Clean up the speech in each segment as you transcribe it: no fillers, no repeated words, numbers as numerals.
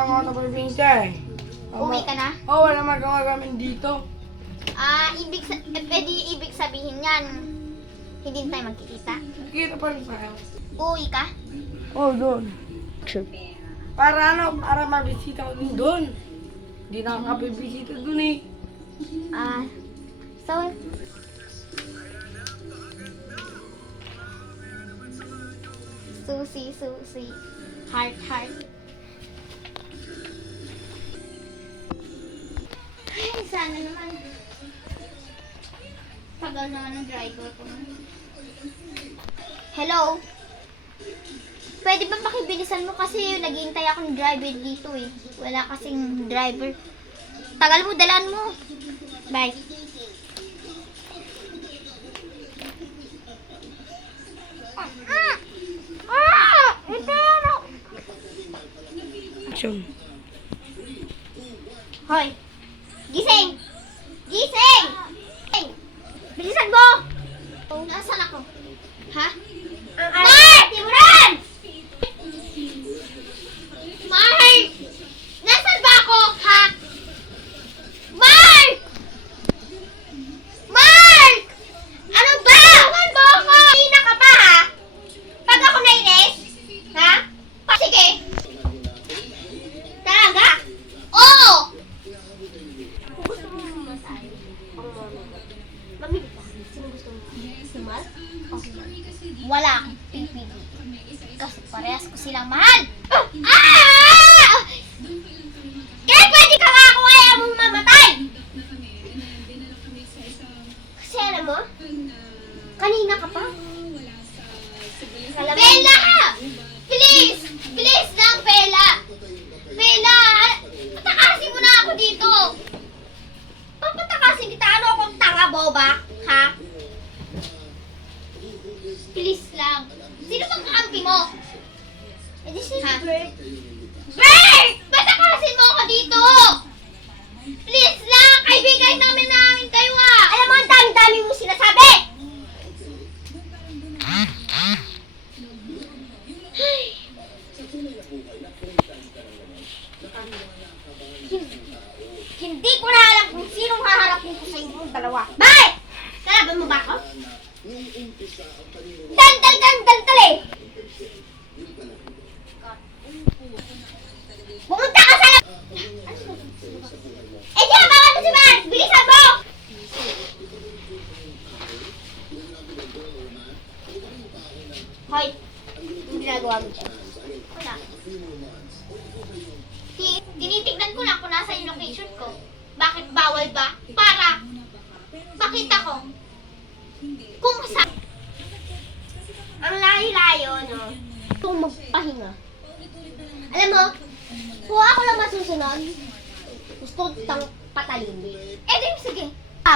lang ako sa probinsya eh. Uwi ka na? Oo, wala magawa kami dito. Ibig sabihin yan, hindi tayo magkikita. Kita pa rin tayo. Uwi ka? Oo, doon. Para para mabisita ko din doon. Hindi na ako kapibisita doon eh. So, Susi, heart. Ay, sana naman. Tagal naman ng driver ko. Hello? Pwede ba pakibilisan mo kasi naghihintay ako ng driver dito eh. Wala kasing driver. Tagal mo, dalaan mo. Bye. Action. Hoy! Gising! Gising! Bilisan mo! Nasaan ako? Ha? Mark! Timuran! Mark! Nasaan ba ako? Ha? Mark! Mark! Ano ba? Tuwan mo ako! Hina ka pa ha? Pag ako nainis? Ha? Sige! Talaga? Oo! Gusto mo mamatay? Mamili ka. Sino gusto mo? Si Mal? Wala akong pipili. Kasi parehas ko silang mahal. Kaya pwede ka nga kung ayaw mong mamatay. Kasi alam mo, kanina ka pa. Bella! Please! Please lang, Bella! Bella! Patakasin mo na ako dito! Papatakasin kita? Ano akong tanga, boba? Ha? Please lang. Sino bang kaampi mo? Eh di si Bert. Bert! Patakasin mo ako dito! Please lang! Kaibigan namin kayo ah! Alam mo, ang dami-dami mo sinasabi! Hindi ko na alam kung sinong haharapin ko sa inyong dalawa. Bakit? Kalaban mo ba ako? Dal eh! Pumunta ka sa Eh, di ba mo si Mark? Bilisan mo! Hoy, yung ginagawa mo dyan. Wala. Tinitignan ko lang kung nasa yung location ko. Bakit bawal ba? Para pakita ko kung saan. Ang layo-layo, no? Kung magpahinga. Alam mo, kung ako lang masusunod, gusto ko itang patayin. Eh, di, sige.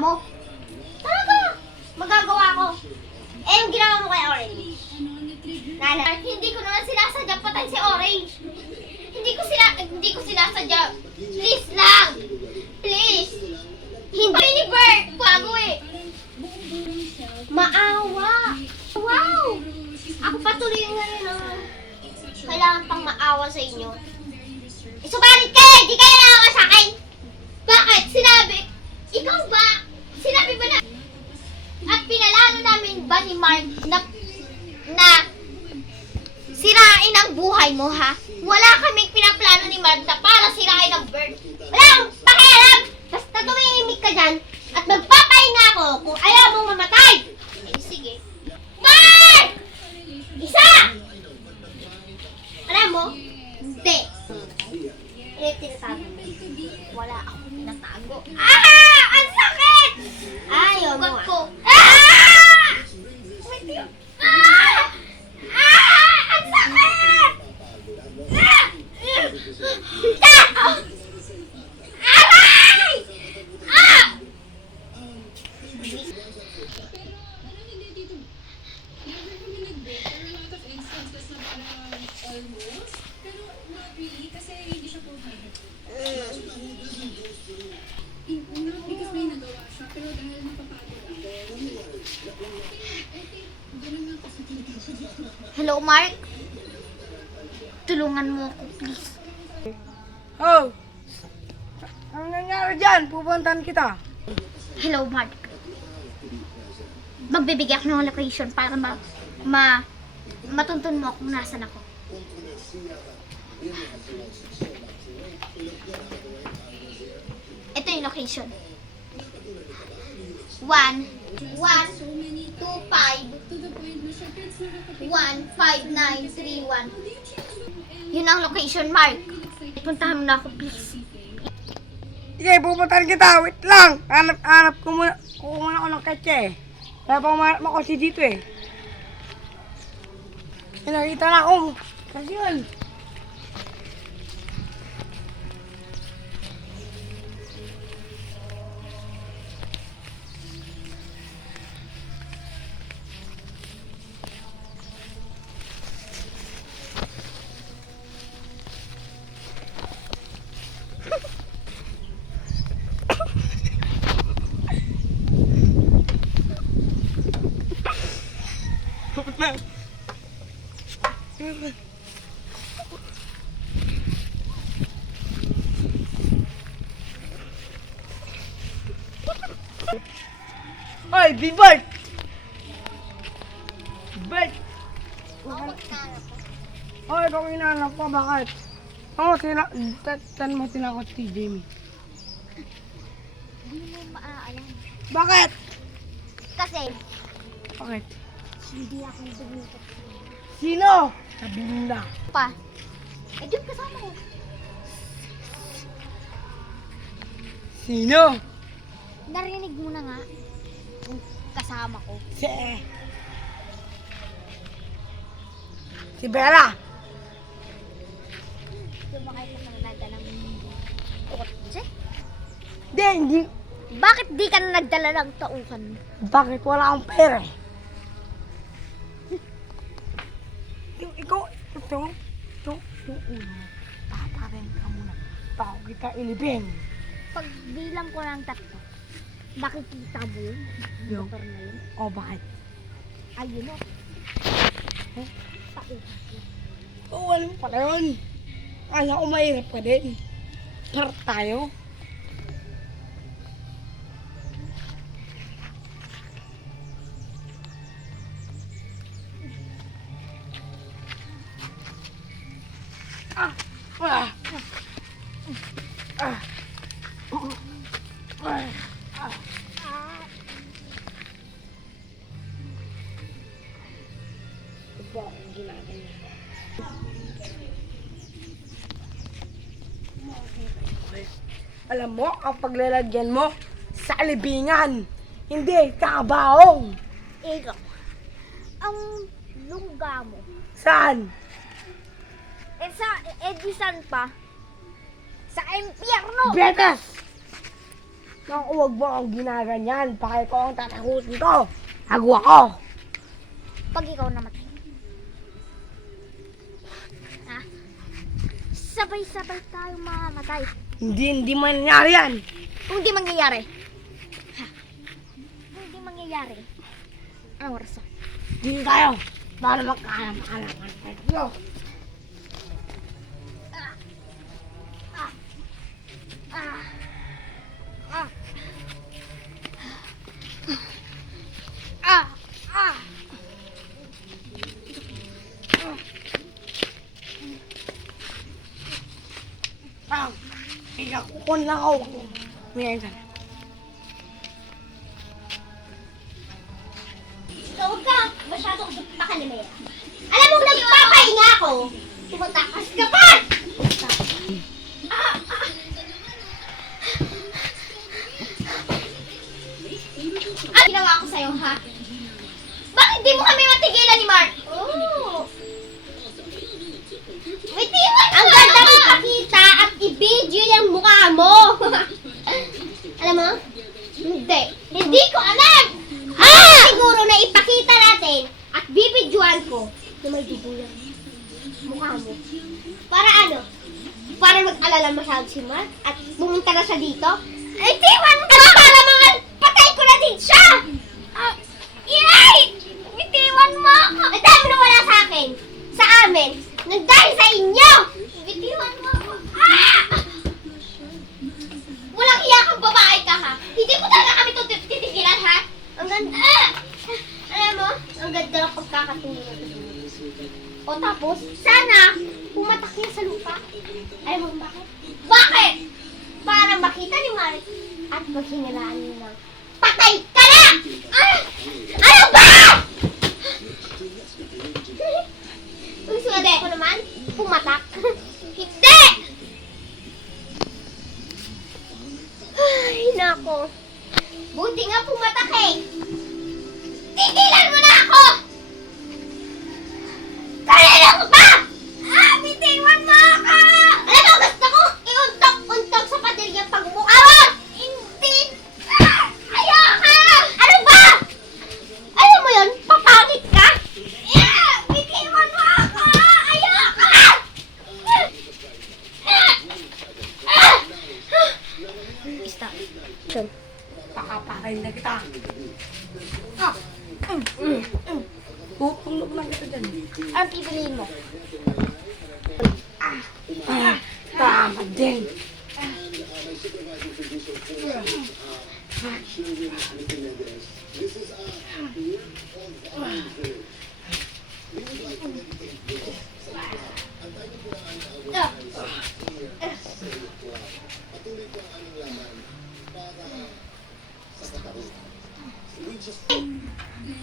Mo. Talaga. Magagawa ko. Eh, yung ginawa mo kay Orange. Nana, hindi ko naman sinasadya patay si Orange. Hindi ko sinasadya. Please lang. Please. Hindi ni Bert. Bago eh. Maawa. Wow. Ako patuloy ngayon ang kailangan pang maawa sa inyo. Subalit kayo! Di kayo naawa sa akin! Bakit? Sinabi? Ikaw ba? Sinabi ba na? At pinalano namin ba ni Mark na sirain ang buhay mo, ha? Wala kaming pinaplano ni Mark na para sirain ang bird. Wala akong pakialam! Basta tumihimik ka dyan at magpapahinga ako kung ayaw mong mamatay! Eh, sige. Mark! Isa! Alam mo? Hindi. Eh, tinatago mo. Wala akong tinatago. Ang sakit! Ayaw mo ko. Ang sakit! Aray! Hello, Mark? Tulungan mo ako, please. Oh! Anong nangyari dyan? Pupuntahan kita. Hello, Mark. Magbibigay ako ng location para matuntun mo kung nasan ako. Ito yung location. 1, 2, 5, 1, 5, 9, 3, 1. Yun ang location, Mark. Puntahan mo na ako, please. Sige, pupuntahan kita. Wait lang. Hanap ko muna. Kuha muna ako ng ketse. Kaya pa umarap ako si dito eh. Nakita na ako. Kasi yun. Oy, Bibert! Bert! Oy, ikaw inaanap ko, bakit? Tan mo tinakot si Jamie. Hindi mo maaalam. Bakit? Kasi, Bakit? hindi ako dumikot. Sino? Sabihin na. Pa, eh doon kasama ko. Sino? Narinig mo na nga yung kasama ko. Si Bella. Sumakay ka na nagdala ng kotse? Hindi. Bakit di ka na nagdala ng tauhan? Bakit wala akong pera? Ikaw, yung ulo. Tatarin ka muna. Bago kita ilibing. Pag bilang ko ng 3, nakikita mo yun? Yung? Motor na yun? O, bakit? Ayun o. Tauhan ko. Oo, alam mo pala yun. Kaya ko mahirap ka din. Para tayo. Ah! Ah! Ah! Ah! Ito ang ginagawa. Alam mo, ang paglalagyan mo sa libingan, hindi kabaong. Ikaw, ang lungga mo. Saan? Di saan pa? Sa impyerno! Betas! Nang huwag mo ang ginaganyan, pakay ko ang tatakutin ko. Agwa ko. Pag ikaw namatay. Ha? Sabay-sabay tayong mamamatay. Hindi mangyari yan. Kung di mangyayari. Ha? Kung di mangyayari. Anong oras? Dito tayo. Para magkahanap-hanap tayo. Ikakukon lang ako. Ngayon sana. Huwag ka masyadong pakalimaya. Alam mo, nagpapahinga ako. Tumatakas ka pa! Ano ginawa ko sa'yo, ha? Bakit di mo kami matigilan ni Mark? Oh. Bitiwan mo! Ang ganda mo pakita at i-video yung mukha mo! Alam mo? Hindi. Hindi ko alam! Siguro na ipakita natin at bibidyoan ko na may dugo yung mukha mo. Para ano? Para mag-alala masyado si Mark at pumunta na siya dito? Ay, tiwan mo! At para mga patay ko na din siya! Yay! Bitiwan mo ako! Ang dami na wala sa akin! Sa amin! Nagdahil sa inyo! Bitiwan mo ako! Alam mo, ang ganda ng pagkakatulog. O tapos, sana, pumatak niya sa lupa. Alam mo bakit? Bakit? Para makita ni Mari at maghinalaan niyo ng patay ka na! Ano ba? Gusto nga ko naman, pumatak. Hindi! Ay, nako. Buti nga pumatak eh. Tigilan mo na ako! Kanina ko ba? Bitawan mo ako! Alam mo, gusto ko iuntok-untok sa padilyang pagmukha mo! Hindi! Ayoko! Ano ba? Alam mo yun? Papangit ka? Bitawan mo ako! Ayoko! Stop. Diyan. Pakapakain na kita. Tutulog lang kita dyan. Ang pipiliin mo? Tama din.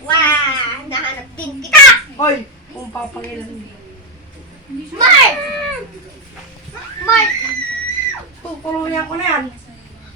Wah! Nahanap din kita! Hoy, kung papangilan. Mark! Mark! Tutuluyan ko na yan.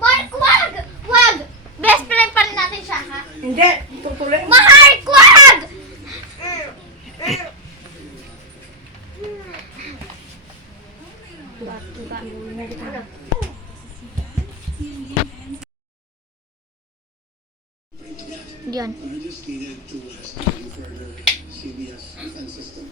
Mark, wag! Wag! Best friend pa rin natin siya, ha? Hindi, tutuluyan. Mark, wag! Tutuluyan na kita. Diyan. I just needed to study for the CBS defense system.